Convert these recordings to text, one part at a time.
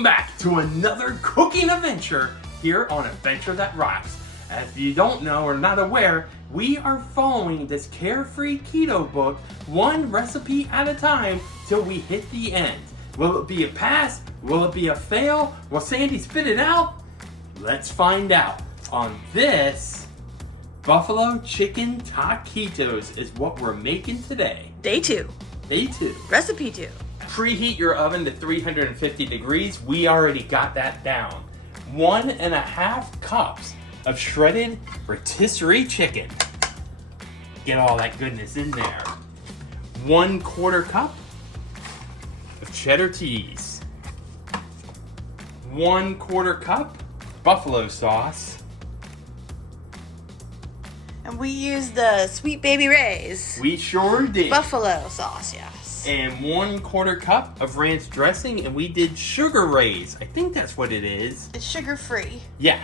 Welcome back to another cooking adventure here on Adventure That Rocks. As you don't know or not aware, we are following this carefree keto book one recipe at a time till we hit the end. Will it be a pass? Will it be a fail? Will Sandy spit it out? Let's find out. On this, buffalo chicken taquitos is what we're making today. Day 2. Day 2. Recipe 2. Preheat your oven to 350 degrees. We already got that down. 1.5 cups of shredded rotisserie chicken. Get all that goodness in there. 1/4 cup of cheddar cheese. 1/4 cup buffalo sauce. And we use the Sweet Baby Ray's We sure did. buffalo sauce, yes. And 1/4 cup of ranch dressing, and we did sugar rays. I think that's what it is. It's sugar-free. Yeah.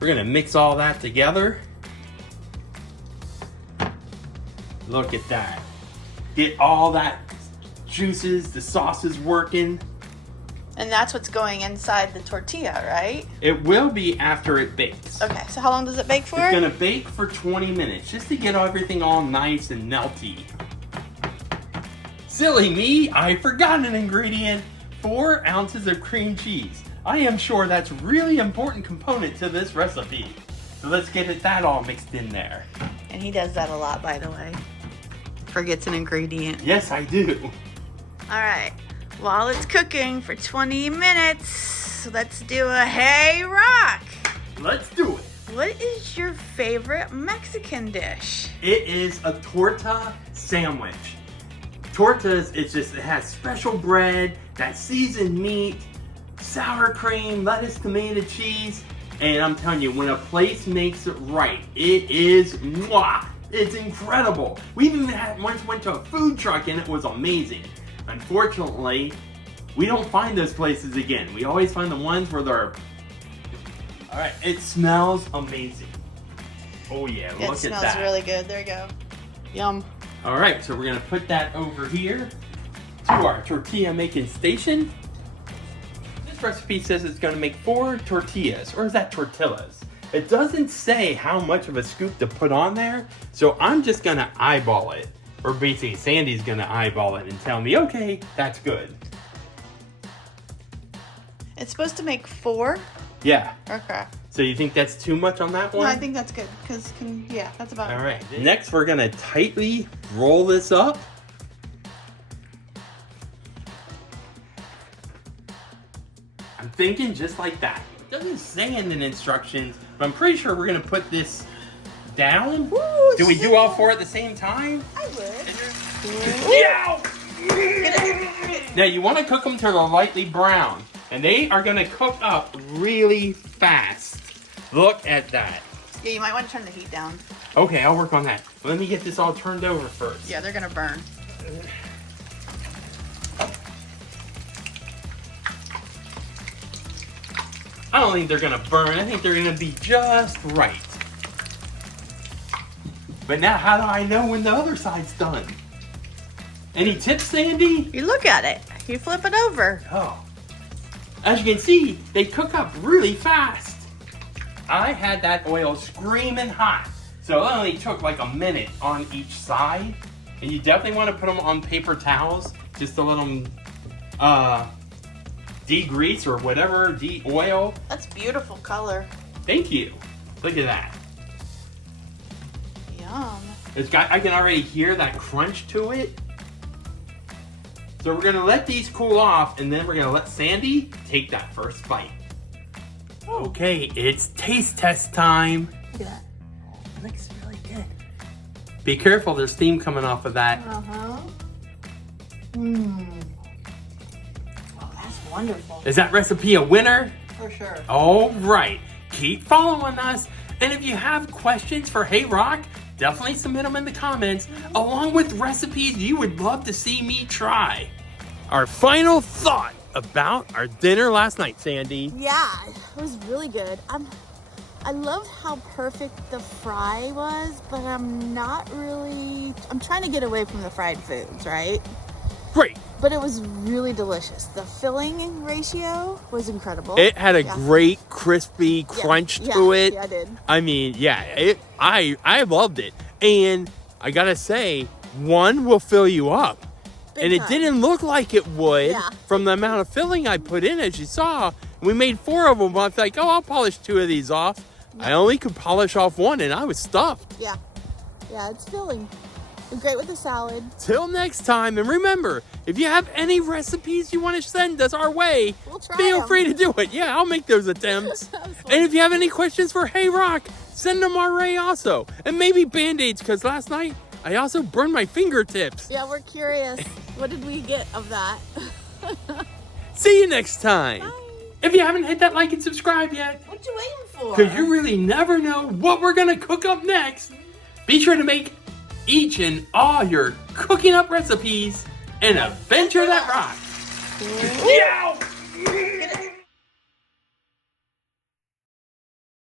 We're gonna mix all that together. Look at that. Get all that juices, the sauces working. And that's what's going inside the tortilla, right? It will be after it bakes. Okay, so how long does it bake for? It's gonna bake for 20 minutes, just to get everything all nice and melty. Silly me, I forgot an ingredient. 4 ounces of cream cheese. I am sure that's a really important component to this recipe. So let's get that all mixed in there. And he does that a lot, by the way. Forgets an ingredient. Yes, I do. All right, while it's cooking for 20 minutes, let's do a Hey Rock. Let's do it. What is your favorite Mexican dish? It is a torta sandwich. Tortas, it has special bread, that seasoned meat, sour cream, lettuce, tomato, cheese, and I'm telling you, when a place makes it right, it is mwah! It's incredible. We even once went to a food truck and it was amazing. Unfortunately, we don't find those places again. We always find the ones where they're... Alright, it smells amazing. Oh yeah, look at that. It smells really good. There you go. Yum. Alright, so we're going to put that over here to our tortilla making station. This recipe says it's going to make 4 tortillas, or is that tortillas? It doesn't say how much of a scoop to put on there, so I'm just going to eyeball it. Or basically, Sandy's going to eyeball it and tell me, okay, that's good. It's supposed to make 4? Yeah. Okay. So you think that's too much on that one? No, I think that's good, because, yeah, that's about it. All right. Next, we're going to tightly roll this up. I'm thinking just like that. It doesn't say in the instructions, but I'm pretty sure we're going to put this down. Woo, do we do all 4 at the same time? I would. Yeah! Now, you want to cook them till they're lightly brown. And they are going to cook up really fast. Look at that. Yeah, you might want to turn the heat down. Okay, I'll work on that. Let me get this all turned over first. Yeah, they're going to burn. I don't think they're going to burn. I think they're going to be just right. But now, how do I know when the other side's done? Any tips, Sandy? You look at it. You flip it over. Oh. As you can see, they cook up really fast. I had that oil screaming hot. So it only took like a minute on each side. And you definitely want to put them on paper towels just to let them degrease or whatever, de-oil. That's beautiful color. Thank you. Look at that. Yum. I can already hear that crunch to it. So we're going to let these cool off, and then we're going to let Sandy take that first bite. Okay, it's taste test time. Look at that. It looks really good. Be careful, there's steam coming off of that. Uh-huh. Mmm. Oh, that's wonderful. Is that recipe a winner? For sure. All right, keep following us. And if you have questions for Hey Rock, definitely submit them in the comments, along with recipes you would love to see me try. Our final thought about our dinner last night, Sandy. Yeah, it was really good. I loved how perfect the fry was, but I'm trying to get away from the fried foods, right? great. But it was really delicious. The filling ratio was incredible. It had a great crispy crunch to it. Yeah, it did. I mean, I loved it. And I gotta say, one will fill you up. Big and it time. didn't look like it would from the amount of filling I put in, as you saw. We made 4 of them. I was like, I'll polish 2 of these off. I only could polish off 1, and I was stuffed. Yeah, it's filling. And great with the salad. Till next time, and remember, if you have any recipes you want to send us our way, We'll try feel 'em. free to do it. Yeah, I'll make those attempts. And if you have any questions for Hey Rock, send them our way also. And maybe Band-Aids, because last night I also burned my fingertips. Yeah, we're curious. What did we get of that? See you next time. Bye. If you haven't hit that like and subscribe yet, What you waiting for? because you really never know what we're going to cook up next, be sure to make each and all your cooking up recipes an adventure that rocks. Yeah!